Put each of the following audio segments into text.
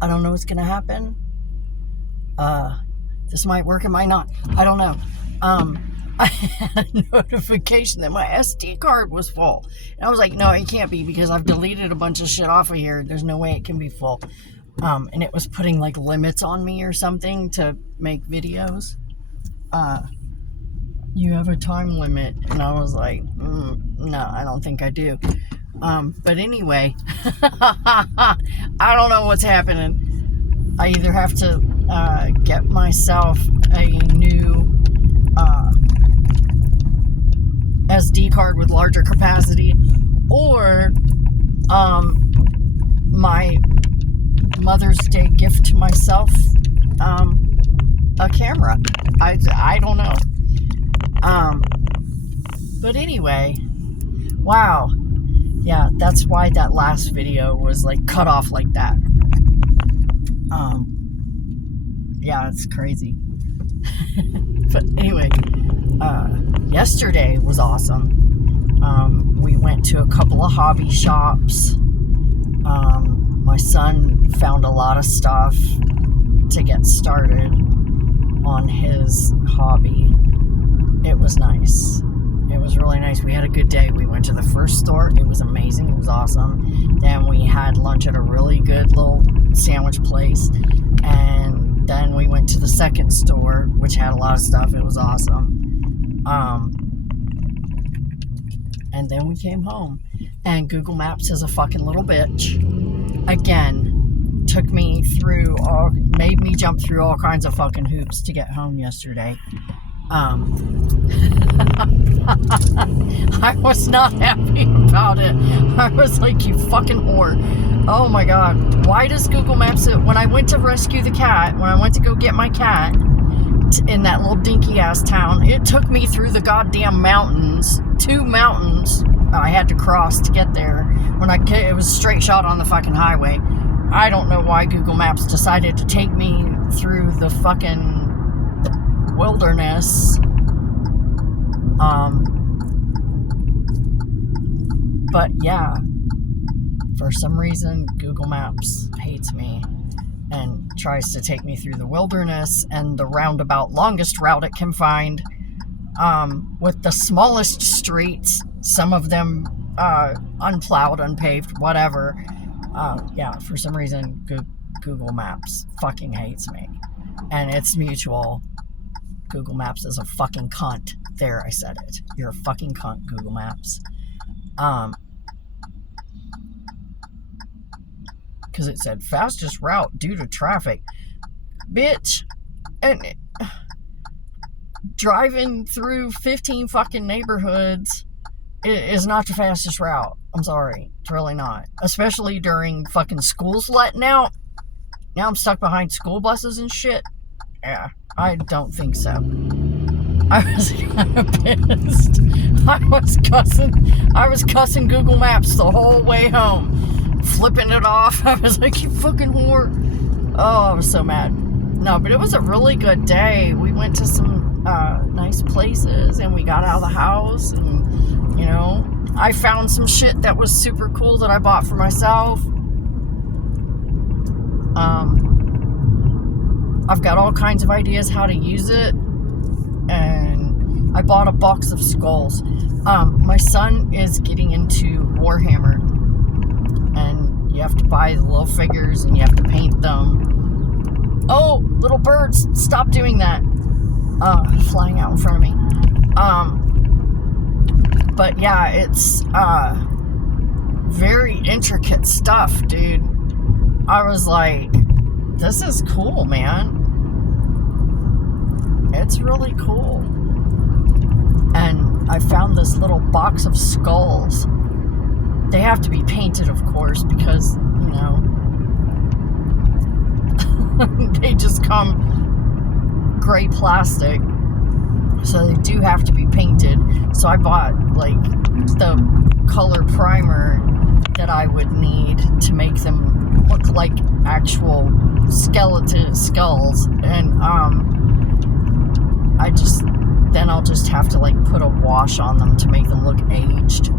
I don't know what's going to happen. This might work, it might not. I don't know. I had a notification that my SD card was full. And I was like, no, it can't be because I've deleted a bunch of shit off of here. There's no way it can be full. And it was putting like limits on me or something to make videos. You have a time limit. And I was like, no, I don't think I do. But anyway, I don't know what's happening. I either have to get myself a new SD card with larger capacity, or my Mother's Day gift to myself, a camera. I don't know. But anyway, wow. Yeah, that's why that last video was like cut off like that. Yeah, it's crazy. But anyway, yesterday was awesome. We went to a couple of hobby shops. My son found a lot of stuff to get started on his hobby. It was nice. It was really nice. We had a good day. We went to the first store. It was amazing. It was awesome. Then we had lunch at a really good little sandwich place. And then we went to the second store, which had a lot of stuff. It was awesome. And then we came home. And Google Maps is a fucking little bitch. Again, made me jump through all kinds of fucking hoops to get home yesterday. I was not happy about it. I was like, you fucking whore. Oh my god. Why does Google Maps when I went to rescue the cat, when I went to go get my cat in that little dinky ass town, it took me through the goddamn mountains, 2 mountains I had to cross to get there. It was a straight shot on the fucking highway. I don't know why Google Maps decided to take me through the fucking wilderness. But yeah, for some reason Google Maps hates me and tries to take me through the wilderness and the roundabout longest route it can find, with the smallest streets, some of them unplowed, unpaved, whatever. Yeah, for some reason Google Maps fucking hates me, and it's mutual. Google Maps is a fucking cunt. There, I said it. You're a fucking cunt, Google Maps. Because it said fastest route due to traffic. Bitch. And driving through 15 fucking neighborhoods is not the fastest route. I'm sorry. It's really not. Especially during fucking schools letting out. Now I'm stuck behind school buses and shit. Yeah, I don't think so. I was kind of pissed. I was cussing Google Maps the whole way home. Flipping it off. I was like, you fucking whore. Oh, I was so mad. No, but it was a really good day. We went to some nice places and we got out of the house, and, you know, I found some shit that was super cool that I bought for myself. I've got all kinds of ideas how to use it, and I bought a box of skulls. My son is getting into Warhammer, and you have to buy the little figures and you have to paint them. Oh, little birds, stop doing that. Flying out in front of me. But yeah, it's very intricate stuff, dude. I was like, this is cool, man. It's really cool. And I found this little box of skulls. They have to be painted, of course, because, you know, they just come gray plastic. So they do have to be painted. So I bought, like, the color primer that I would need to make them look like actual skeleton skulls. And, I'll just have to, like, put a wash on them to make them look aged.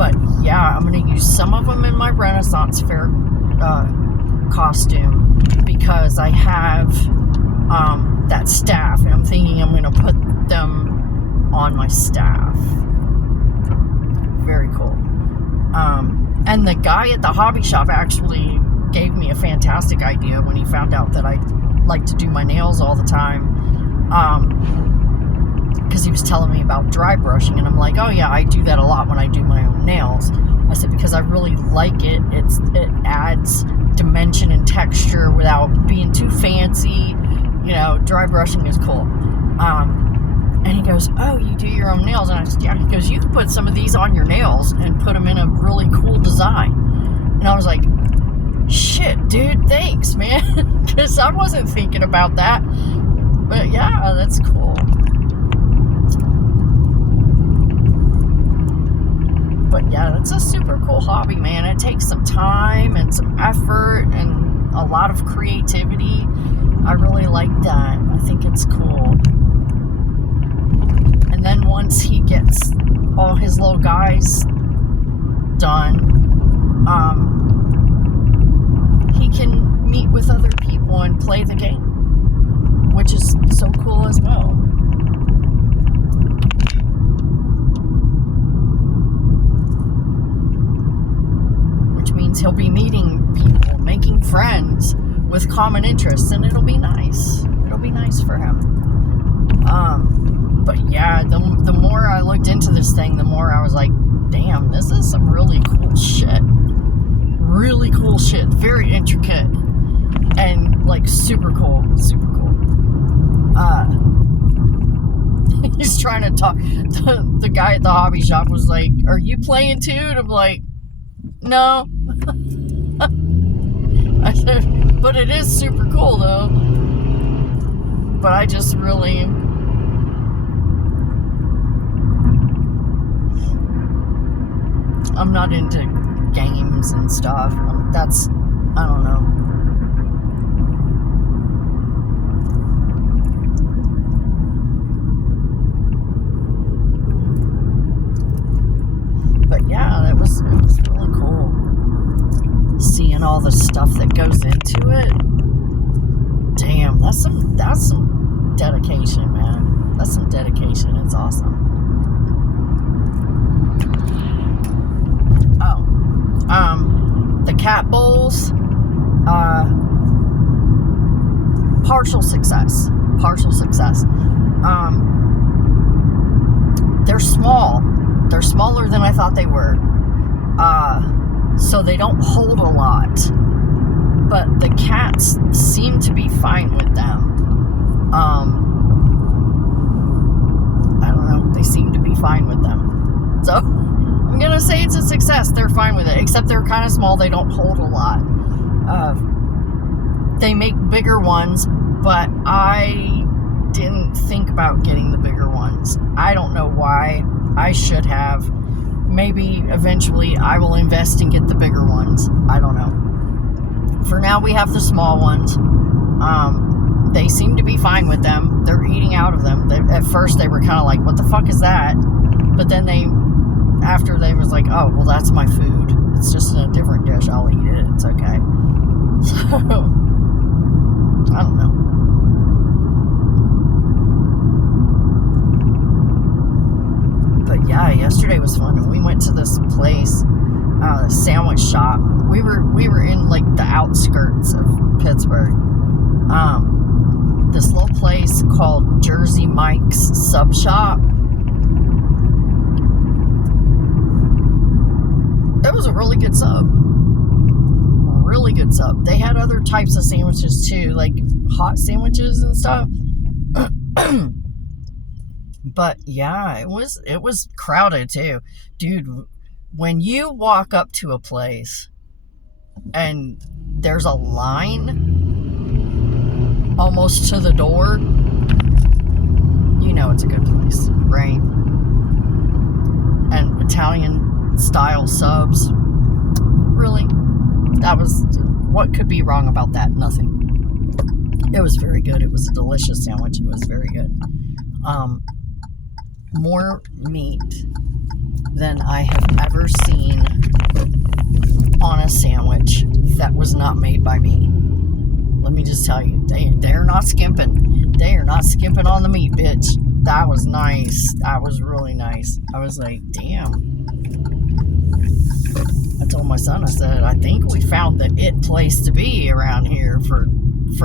But yeah, I'm going to use some of them in my Renaissance Fair costume because I have that staff, and I'm thinking I'm going to put them on my staff. Very cool. And the guy at the hobby shop actually gave me a fantastic idea when he found out that I like to do my nails all the time. Because he was telling me about dry brushing, and I'm like, oh yeah, I do that a lot when I do my own nails. I said, because I really like it. It adds dimension and texture without being too fancy. You know, dry brushing is cool. And he goes, oh, you do your own nails? And I said, yeah. He goes, you can put some of these on your nails and put them in a really cool design. And I was like, shit, dude, thanks, man. Because I wasn't thinking about that. But yeah, that's cool. But yeah, that's a super cool hobby, man. It takes some time and some effort and a lot of creativity. I really like that. I think it's cool. And then once he gets all his little guys done, he can meet with other people and play the game, which is so cool as well. Which means he'll be meeting people, making friends with common interests, and it'll be nice. It'll be nice for him. But yeah, the more I looked into this thing, the more I was like, damn, this is some really cool shit. Really cool shit. Very intricate. And like super cool. Super cool. He's trying to talk. The guy at the hobby shop was like, are you playing too? And I'm like, no. I said, but it is super cool though. But I just really... I'm not into games and stuff. That's, I don't know. But yeah, it was really cool. Seeing all the stuff that goes into it. Damn, that's some dedication, man. That's some dedication. It's awesome. The cat bowls, partial success. They're small. They're smaller than I thought they were. So they don't hold a lot. But the cats seem to be fine with them. I don't know. They seem to be fine with them. So... I'm going to say it's a success. They're fine with it, except they're kind of small. They don't hold a lot. They make bigger ones, but I didn't think about getting the bigger ones. I don't know why. I should have. Maybe eventually I will invest and get the bigger ones. I don't know. For now, we have the small ones. They seem to be fine with them. They're eating out of them. At first, they were kind of like, what the fuck is that? But then after they was like, oh, well, that's my food. It's just in a different dish. I'll eat it. It's okay. So, I don't know. But yeah, yesterday was fun. We went to this place, a sandwich shop. We were in like the outskirts of Pittsburgh. This little place called Jersey Mike's Sub Shop. It was a really good sub. Really good sub. They had other types of sandwiches too, like hot sandwiches and stuff. But yeah, it was crowded too. Dude, when you walk up to a place and there's a line almost to the door, you know it's a good place, right? And Italian style subs, really, that was, what could be wrong about that? Nothing. It was very good. It was a delicious sandwich. It was very good. More meat than I have ever seen on a sandwich that was not made by me. Let me just tell you, they're not skimping. They are not skimping on the meat, bitch. That was nice. That was really nice. I was like, damn. I told my son, I said, I think we found the it place to be around here for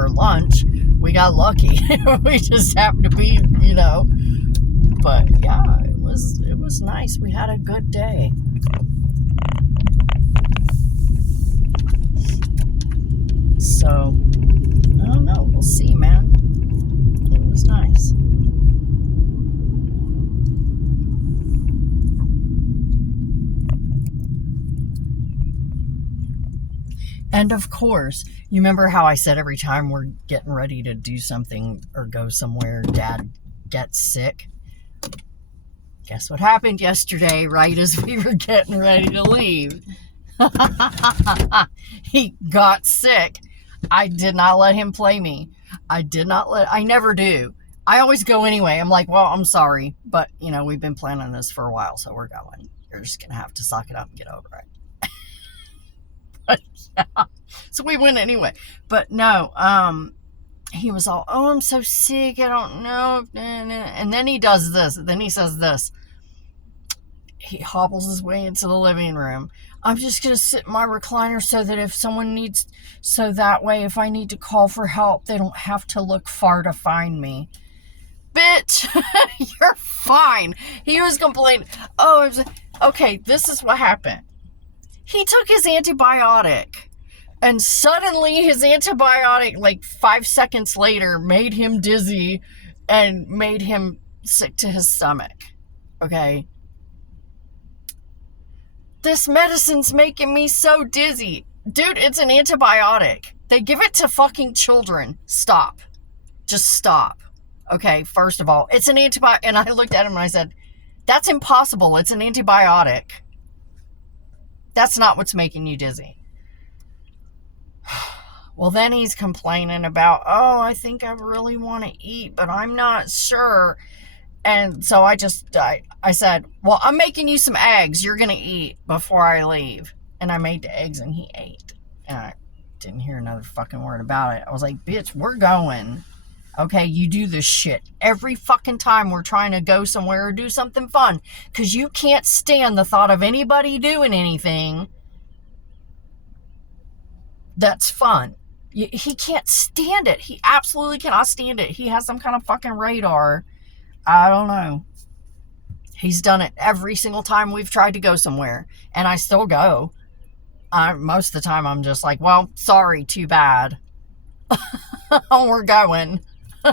lunch. We got lucky. We just happened to be, But yeah, it was nice. We had a good day. So, I don't know. We'll see, man. It was nice. And of course, you remember how I said every time we're getting ready to do something or go somewhere, Dad gets sick? Guess what happened yesterday, right as we were getting ready to leave? He got sick. I did not let him play me. I never do. I always go anyway. I'm like, well, I'm sorry, but, we've been planning this for a while, so we're going. You're just going to have to suck it up and get over it. But, yeah. So we went anyway. But no, he was all, oh, I'm so sick, I don't know. And then he does this. Then he says this. He hobbles his way into the living room. I'm just going to sit in my recliner so that way if I need to call for help, they don't have to look far to find me. Bitch, you're fine. He was complaining. Okay, this is what happened. He took his antibiotic, and suddenly his antibiotic, like 5 seconds later, made him dizzy and made him sick to his stomach. Okay? This medicine's making me so dizzy. Dude, it's an antibiotic. They give it to fucking children. Stop. Just stop. Okay, first of all, it's an antibiotic. And I looked at him and I said, that's impossible. It's an antibiotic. That's not what's making you dizzy. Well, then he's complaining about, I think I really want to eat, but I'm not sure. And so I said, well, I'm making you some eggs you're going to eat before I leave. And I made the eggs and he ate. And I didn't hear another fucking word about it. I was like, bitch, we're going. Okay, you do this shit every fucking time we're trying to go somewhere or do something fun. Because you can't stand the thought of anybody doing anything that's fun. He can't stand it. He absolutely cannot stand it. He has some kind of fucking radar. I don't know. He's done it every single time we've tried to go somewhere. And I still go. Most of the time I'm just like, well, sorry, too bad. We're going.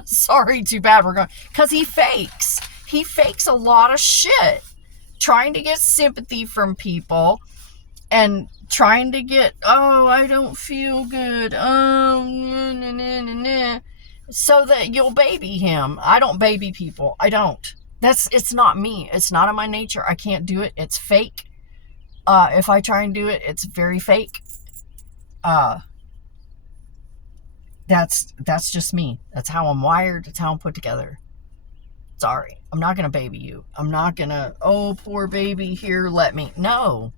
Sorry, too bad, we're going. Because he fakes. He fakes a lot of shit. Trying to get sympathy from people. And trying to get, I don't feel good. So that you'll baby him. I don't baby people. I don't. It's not me. It's not in my nature. I can't do it. It's fake. If I try and do it, it's very fake. That's just me. That's how I'm wired. That's how I'm put together. Sorry. I'm not going to baby you. I'm not going to, poor baby, here, let me. No.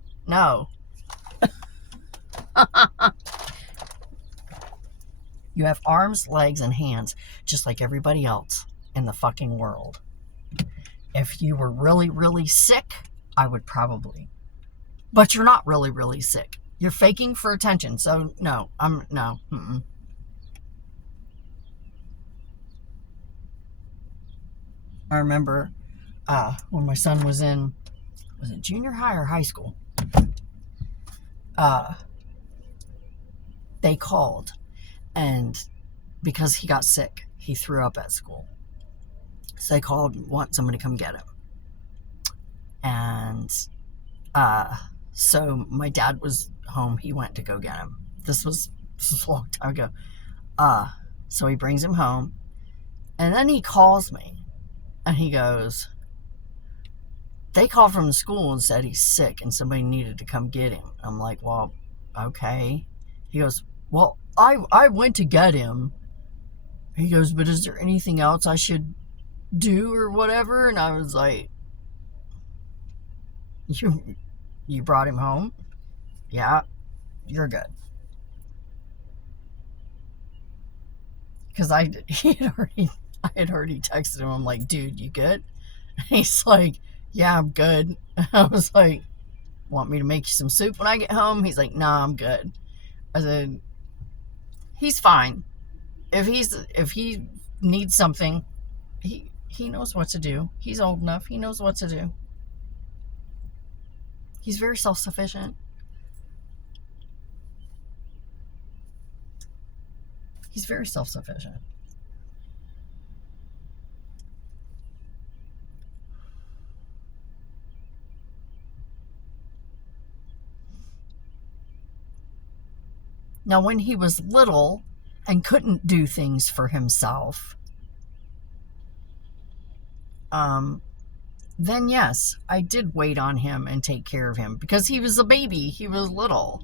You have arms, legs, and hands, just like everybody else in the fucking world. If you were really, really sick, I would probably. But you're not really, really sick. You're faking for attention. So, no. No. I remember when my son was it junior high or high school? They called. And because he got sick, he threw up at school. So they called, want somebody to come get him. And so my dad was home. He went to go get him. This was a long time ago. So he brings him home. And then he calls me. And he goes, they called from the school and said he's sick and somebody needed to come get him. I'm like, well, okay. He goes, well, I went to get him. He goes, but is there anything else I should do or whatever? And I was like, You brought him home? Yeah, you're good. Because I had already texted him. I'm like, dude, you good? And he's like, yeah, I'm good. I was like, want me to make you some soup when I get home? He's like, nah, I'm good. I said, he's fine. If he needs something, he knows what to do. He's old enough. He knows what to do. He's very self-sufficient. He's very self-sufficient. Now, when he was little and couldn't do things for himself, then yes, I did wait on him and take care of him because he was a baby. He was little,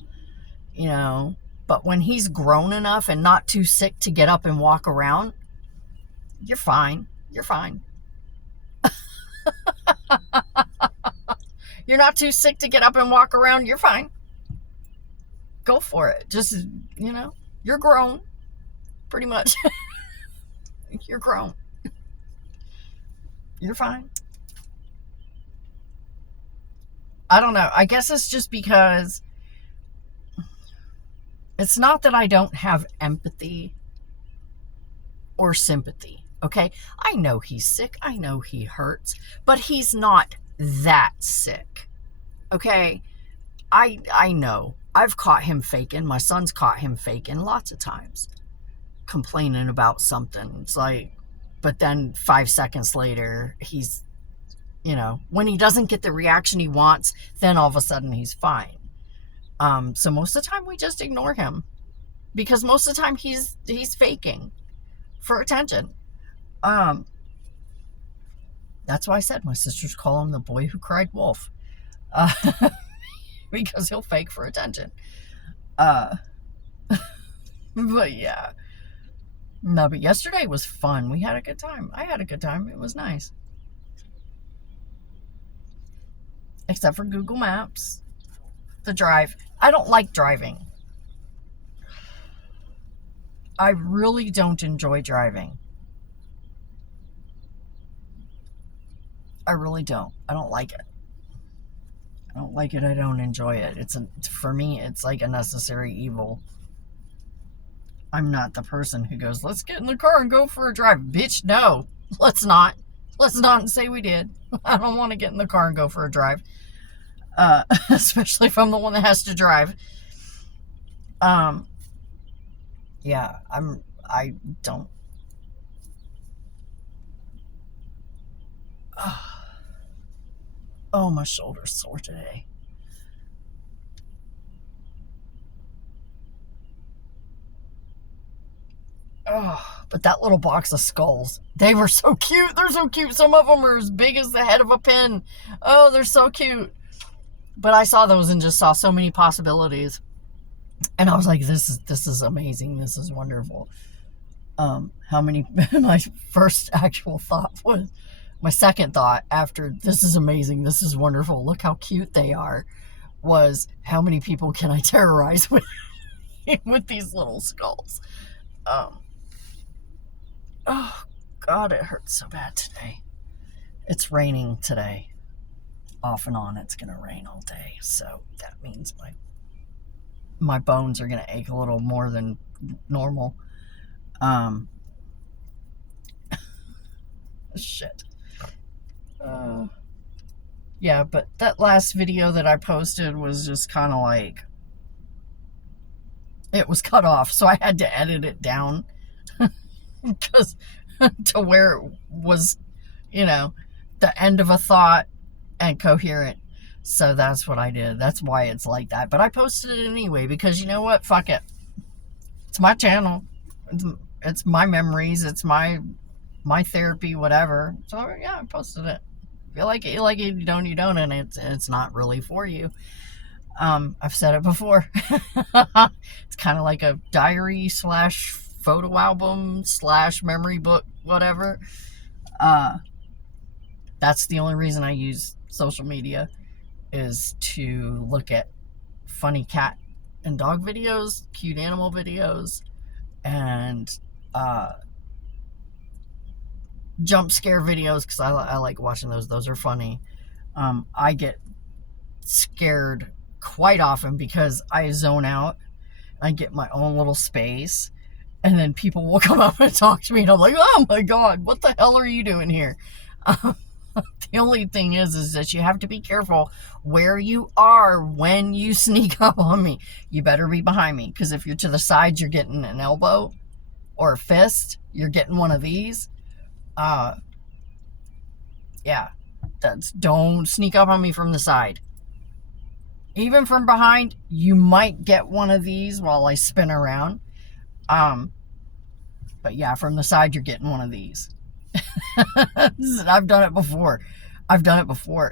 you know. But when he's grown enough and not too sick to get up and walk around, you're fine. You're fine. You're not too sick to get up and walk around, you're fine. Go for it. Just, you know, you're grown. Pretty much. You're grown. You're fine. I don't know. I guess it's just because it's not that I don't have empathy or sympathy, okay? I know he's sick. I know he hurts, but he's not that sick, okay? I know. I've caught him faking. My son's caught him faking lots of times, complaining about something. It's like, but then 5 seconds later, he's, you know, when he doesn't get the reaction he wants, then all of a sudden he's fine. So most of the time we just ignore him because most of the time he's faking for attention. That's why I said my sisters call him the boy who cried wolf, because he'll fake for attention. But yeah, no, but yesterday was fun. We had a good time. I had a good time. It was nice. Except for Google Maps, the drive. I don't like driving. I really don't enjoy driving. I really don't. I don't like it. I don't like it. I don't enjoy it. For me, it's like a necessary evil. I'm not the person who goes, let's get in the car and go for a drive. Bitch, no. Let's not. Let's not say we did. I don't want to get in the car and go for a drive. Especially if I'm the one that has to drive. Yeah, I don't. Oh, my shoulder's sore today. Oh, but that little box of skulls, they were so cute. They're so cute. Some of them are as big as the head of a pin. Oh, they're so cute. But I saw those and just saw so many possibilities. And I was like, this is amazing. This is wonderful. My first actual thought was, my second thought after this is amazing, this is wonderful, look how cute they are, was how many people can I terrorize with these little skulls? Oh, God, it hurts so bad today. It's raining today. Off and on, it's going to rain all day. So that means my bones are going to ache a little more than normal. Shit. Yeah, but that last video that I posted was just kind of like, it was cut off, so I had to edit it down because to where it was, you know, the end of a thought and coherent. So that's what I did. That's why it's like that. But I posted it anyway because you know what? Fuck it. It's my channel. It's my memories. It's my therapy, whatever. So yeah, I posted it. If you like it, you like it. If you don't, you don't. And it's not really for you. I've said it before. It's kind of like a diary / photo album / memory book, whatever. That's the only reason I use social media. is to look at funny cat and dog videos, cute animal videos, and jump scare videos, because I like watching those. Those are funny. I get scared quite often because I zone out. I get my own little space, and then people will come up and talk to me, and I'm like, oh my God, what the hell are you doing here? The only thing is that you have to be careful where you are when you sneak up on me. You better be behind me, because if you're to the side, you're getting an elbow or a fist. You're getting one of these. Yeah, don't sneak up on me from the side. Even from behind, you might get one of these while I spin around. But yeah, from the side, you're getting one of these. I've done it before.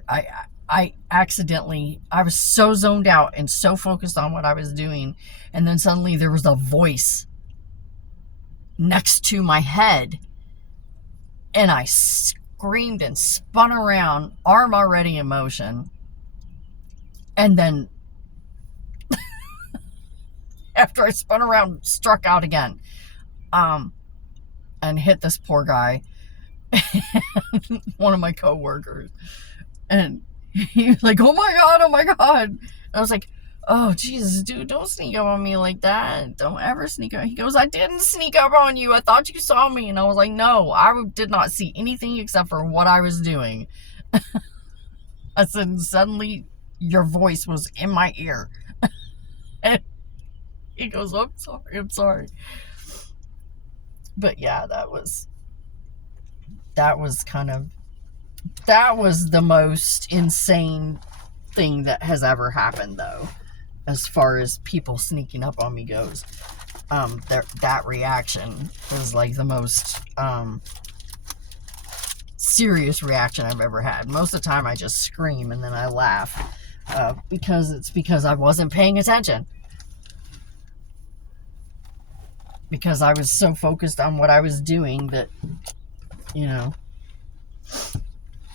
I accidentally, I was so zoned out and so focused on what I was doing, and then suddenly there was a voice next to my head, and I screamed and spun around, arm already in motion, and then after I spun around, struck out again, and hit this poor guy, one of my coworkers, and he was like, oh my God. And I was like, oh Jesus, dude, don't sneak up on me like that. Don't ever sneak up. He goes, I didn't sneak up on you. I thought you saw me. And I was like, no, I did not see anything except for what I was doing. I said, suddenly your voice was in my ear. And he goes, I'm sorry. But yeah, that was the most insane thing that has ever happened, though, as far as people sneaking up on me goes. That reaction was like the most serious reaction I've ever had. Most of the time I just scream and then I laugh, because I wasn't paying attention, because I was so focused on what I was doing that,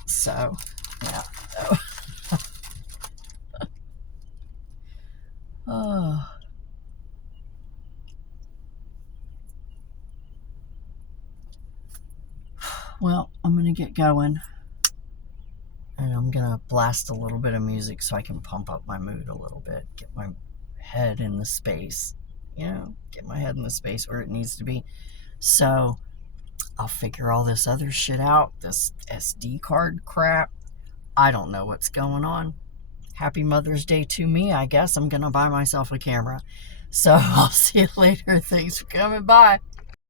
so yeah. Oh. Well, I'm gonna get going, and I'm gonna blast a little bit of music so I can pump up my mood a little bit, get my head in the space, get my head in the space where it needs to be. So I'll figure all this other shit out, this SD card crap. I don't know what's going on. Happy Mother's Day to me. I guess I'm gonna buy myself a camera. So I'll see you later. Thanks for coming by.